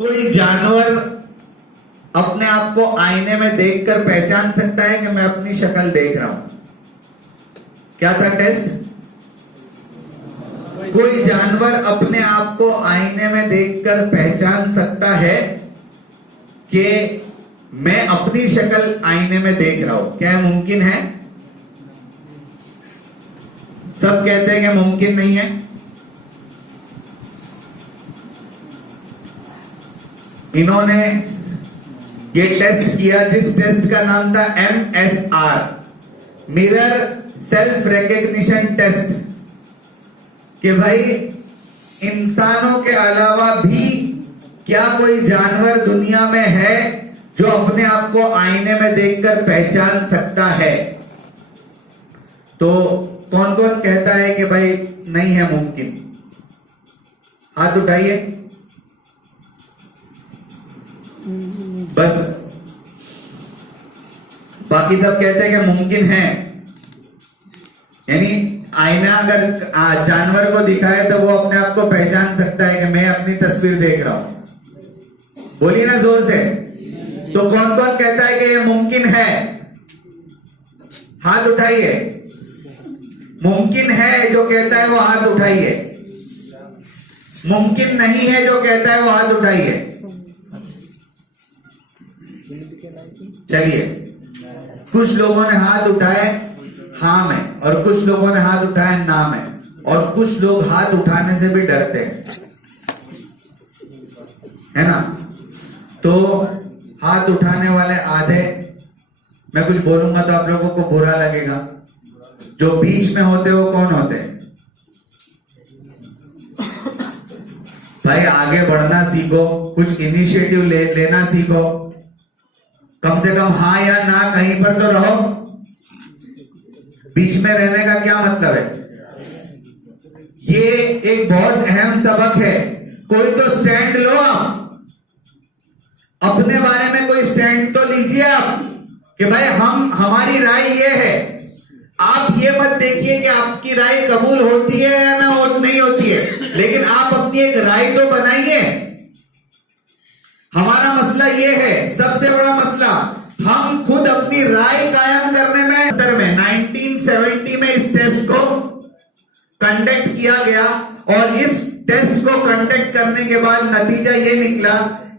कोई जानवर अपने आप को आईने में देखकर पहचान सकता है कि मैं अपनी शक्ल देख रहा हूं? क्या था टेस्ट? कोई जानवर अपने आप को आईने में देखकर पहचान सकता है कि मैं अपनी शक्ल आईने में देख रहा हूं। क्या मुमकिन है? सब कहते हैं कि मुमकिन नहीं है। इन्होंने ये टेस्ट किया जिस टेस्ट का नाम था MSR, mirror self recognition test, कि भाई इंसानों के अलावा भी क्या कोई जानवर दुनिया में है जो अपने आप को आईने में देखकर पहचान सकता है। तो कौन कौन कहता है कि भाई नहीं है मुमकिन? हाथ उठाइए। बस बाकी सब कहते हैं कि मुमकिन है। यानी आईना अगर जानवर को दिखाए तो वो अपने आप को पहचान सकता है कि मैं अपनी तस्वीर देख रहा हूं। बोलिए ना जोर से। तो कौन कौन कहता है कि ये मुमकिन है? हाथ उठाइए। मुमकिन है जो कहता है वो हाथ उठाइए। मुमकिन नहीं है जो कहता है वो हाथ उठाइए। चलिए, कुछ लोगों ने हाथ उठाए हाँ में, और कुछ लोगों ने हाथ उठाए ना में, और कुछ लोग हाथ उठाने से भी डरते हैं, है ना? तो हाथ उठाने वाले आधे, मैं कुछ बोलूंगा तो आप लोगों को बुरा लगेगा। जो बीच में होते वो कौन होते हैं? भाई आगे बढ़ना सीखो, कुछ इनिशिएटिव लेना सीखो, कम से कम हाँ या ना कहीं पर तो रहो। बीच में रहने का क्या मतलब है? ये एक बहुत अहम सबक है। कोई तो स्टैंड लो, आप अपने बारे में कोई स्टैंड तो लीजिए आप, कि भाई हमारी राय ये है। आप ये मत देखिए कि आपकी राय कबूल होती है या ना नहीं होती है, लेकिन आप अपनी एक राय तो बनाइए। हमारा मसला ये है, सबसे बड़ा मसला, हम खुद अपनी राय कायम करने में 1970 में इस टेस्ट को कंडक्ट किया गया, और इस टेस्ट को कंडक्ट करने के बाद नतीजा ये निकला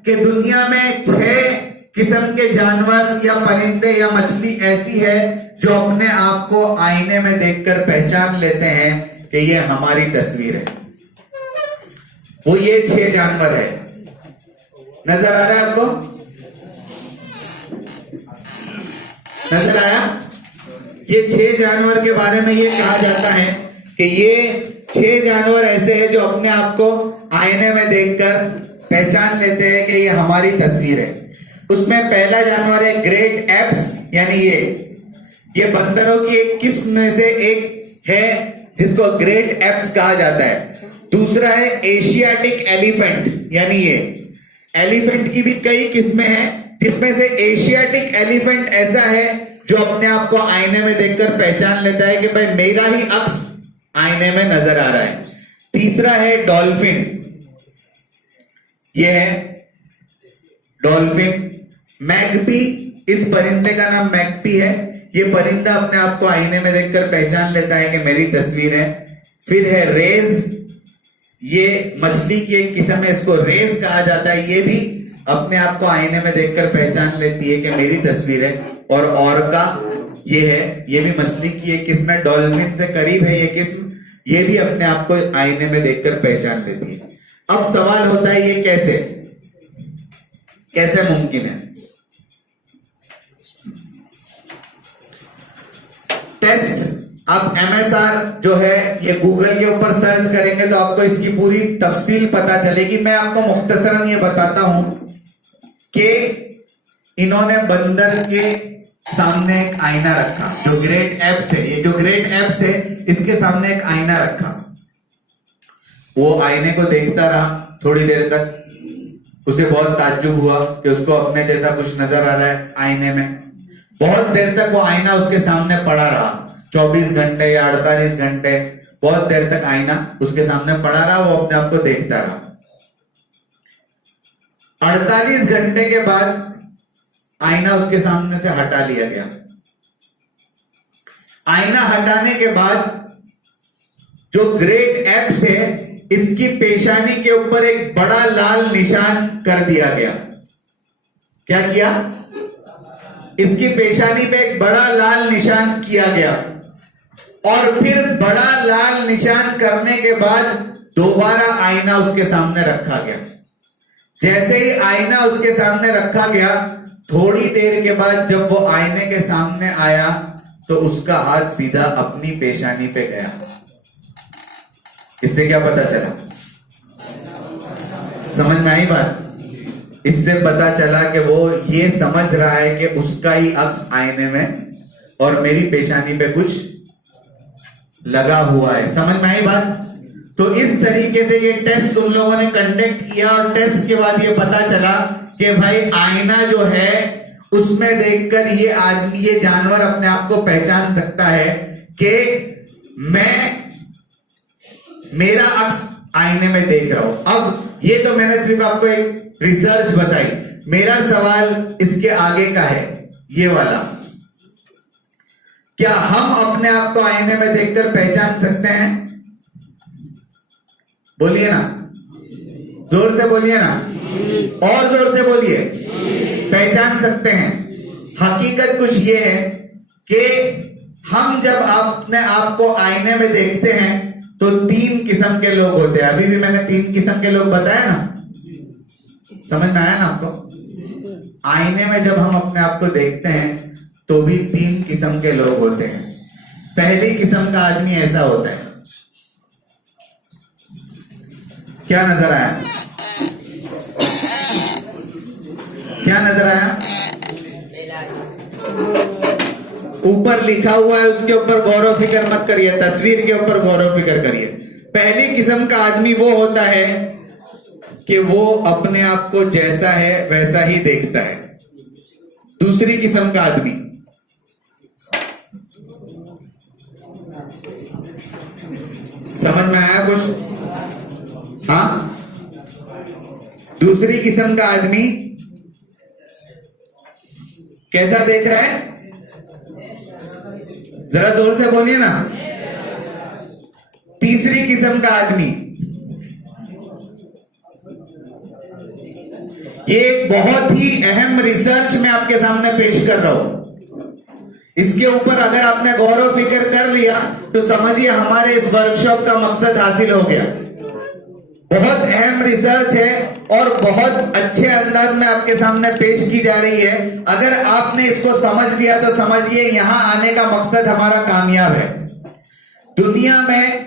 कि दुनिया में 6 किस्म के जानवर या परिंदे या मछली ऐसी है जो अपने आप को आईने में देखकर पहचान लेते हैं कि ये हमारी तस्वीर है। वो ये 6 जानवर है। नजर आ रहा है आपको? नजर आया? ये 6 जानवर के बारे में ये कहा जाता है कि ये 6 जानवर ऐसे हैं जो अपने आप को आईने में देखकर पहचान लेते हैं कि ये हमारी तस्वीर है। उसमें पहला जानवर है ग्रेट एप्स, यानी ये बंदरों की एक किस्म में से एक है जिसको ग्रेट एप्स कहा जाता है। दूसरा है एशियाटिक एलिफेंट, यानी ये एलिफेंट की भी कई किस्में हैं, जिसमें से एशियाटिक एलिफेंट ऐसा है जो अपने आप को आईने में देखकर पहचान लेता है कि भाई मेरा ही अक्स आईने में नजर आ रहा है। तीसरा है डॉल्फिन, यह है डॉल्फिन। मैगपी, इस परिंदे का नाम मैगपी है। ये परिंदा अपने आप को आईने में देखकर पहचान लेता है कि मेरी तस्वीर है। फिर है रेज, ये मछली की एक किस्म है, इसको रेज कहा जाता है। ये भी अपने आप को आईने में देखकर पहचान लेती है कि मेरी तस्वीर है। और ऑर्का ये है, ये भी मछली की एक किस्म है, डॉल्फिन से करीब है ये किस्म। ये भी अपने आप को आईने में देखकर पहचान लेती है। अब सवाल होता है ये कैसे मुमकिन है? टेस्ट, आप MSR जो है ये गूगल के ऊपर सर्च करेंगे तो आपको इसकी पूरी तफसील पता चलेगी। मैं आपको मुख्तसरन ये बताता हूं कि इन्होंने बंदर के सामने एक आईना रखा, जो ग्रेट एप्स है, ये जो ग्रेट एप्स है इसके सामने एक आईना रखा। वो आईने को देखता रहा थोड़ी देर तक। उसे बहुत ताज्जुब हुआ कि उसको अपने जैसा कुछ नजर आ रहा है आईने में। बहुत देर तक वो आईना उसके सामने पड़ा रहा, 24 घंटे या 48 घंटे, बहुत देर तक आईना उसके सामने पड़ा रहा, वो अपने आप को देखता रहा। 48 घंटे के बाद आईना उसके सामने से हटा लिया गया। आईना हटाने के बाद जो ग्रेट एप्स है, इसकी पेशानी के ऊपर एक बड़ा लाल निशान कर दिया गया। क्या किया? इसकी पेशानी पे एक बड़ा लाल निशान किया गया और फिर बड़ा लाल निशान करने के बाद दोबारा आईना उसके सामने रखा गया। जैसे ही आईना उसके सामने रखा गया, थोड़ी देर के बाद जब वो आईने के सामने आया तो उसका हाथ सीधा अपनी पेशानी पे गया। इससे क्या पता चला? समझ में आई बात? इससे पता चला कि वो ये समझ रहा है कि उसका ही अक्स आईने में और मेरी पेशानी पे कुछ लगा हुआ है। समझ में आई बात? तो इस तरीके से ये टेस्ट उन लोगों ने कंडक्ट किया और टेस्ट के बाद ये पता चला कि भाई आईना जो है उसमें देखकर ये आदमी, ये जानवर अपने आप को पहचान सकता है कि मेरा अक्स आईने में देख रहा हूं। अब ये तो मैंने सिर्फ आपको एक रिसर्च बताई। मेरा सवाल इसके आगे का है, ये वाला, क्या हम अपने आप को आईने में देखकर पहचान सकते हैं? बोलिए ना, जोर से बोलिए ना, और जोर से बोलिए। पहचान सकते हैं। हकीकत कुछ ये है कि हम जब अपने आप को आईने में देखते हैं तो 3 किस्म के लोग होते हैं। अभी भी मैंने 3 किस्म के लोग बताया ना, समझ में आया ना आपको? आईने में जब हम अपने आप को देखते हैं तो भी 3 किस्म के लोग होते हैं। पहली किस्म का आदमी ऐसा होता है, क्या नजर आया? क्या नजर आया? ऊपर लिखा हुआ है, उसके ऊपर गौर फिक्र मत करिए, तस्वीर के ऊपर गौर फिक्र करिए। पहली किस्म का आदमी वो होता है कि वो अपने आप को जैसा है वैसा ही देखता है। दूसरी किस्म का आदमी, समझ में आया कुछ? हाँ, दूसरी किस्म का आदमी कैसा देख रहा है? जरा जोर से बोलिए ना। तीसरी किस्म का आदमी, ये एक बहुत ही अहम रिसर्च मैं आपके सामने पेश कर रहा हूं। इसके ऊपर अगर आपने गौर व फिक्र कर लिया तो समझिए हमारे इस वर्कशॉप का मकसद हासिल हो गया। बहुत अहम रिसर्च है और बहुत अच्छे अंदाज में आपके सामने पेश की जा रही है। अगर आपने इसको समझ लिया तो समझिए यहां आने का मकसद हमारा कामयाब है। दुनिया में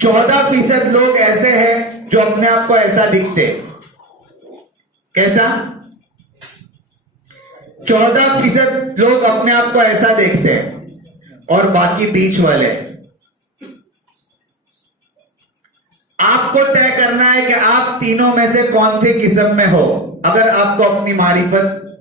14% लोग ऐसे हैं जो अपने आप को ऐसा दिखते। कैसा? 14% लोग अपने आप को ऐसा देखते हैं और बाकी बीच वाले। आपको तय करना है कि आप तीनों में से कौन सी किस्म में हो। अगर आपको अपनी मारिफत